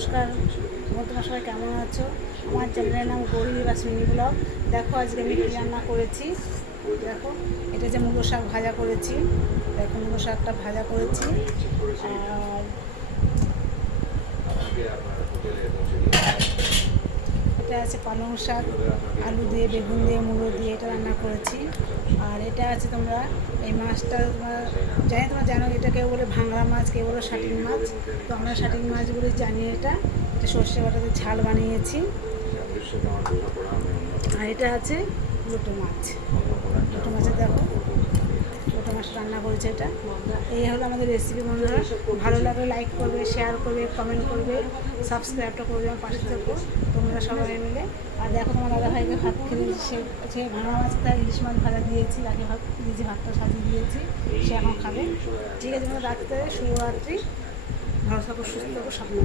নমস্কার। তোমার সবাই কেমন আছো? আমার চ্যানেলের নাম গৌরী বাসমিনী ব্লগ। দেখো, আজকে আমি কী রান্না করেছি? দেখো, এটা যে মুগো শাক ভাজা করেছি। দেখো মুগো শাকটা ভাজা করেছি। আর এটা আছে পালং শাক, আলু দিয়ে, বেগুন দিয়ে, মুলো দিয়ে এটা রান্না করেছি। আর এটা আছে তোমরা এই মাছটা তোমরা জানি, তোমরা জানো এটা কেউ বলে ভাঙড়া মাছ কেউ বলে শাটিন মাছ। তো আমরা শাটিন মাছ বলে জানি এটা। এটা সর্ষে বাটাতে ঝাল বানিয়েছি। আর এটা আছে লোটো মাছ। লোটো মাছের দেখো। করেছে এটা। এই হলো আমাদের রেসিপি বন্ধুরা। ভালো লাগলে লাইক করবে শেয়ার করবে কমেন্ট করবে সাবস্ক্রাইবটা করবে আমার পাশে থাকো। তোমরা সবাই মিলে। আর দেখো তোমার দাদা ভাইকে ভাত খেয়ে সে সে ভাঙা মাছটা ইলিশ মাছ ভাজা দিয়েছি, তাকে ভাত দিয়েছি ভাতটা সাজিয়ে দিয়েছি, সে এখন খাবে। ঠিক আছে, তোমরা রাখতে, শুভরাত্রি। ভালো থাকো, সুস্থ থাকো স্বপ্ন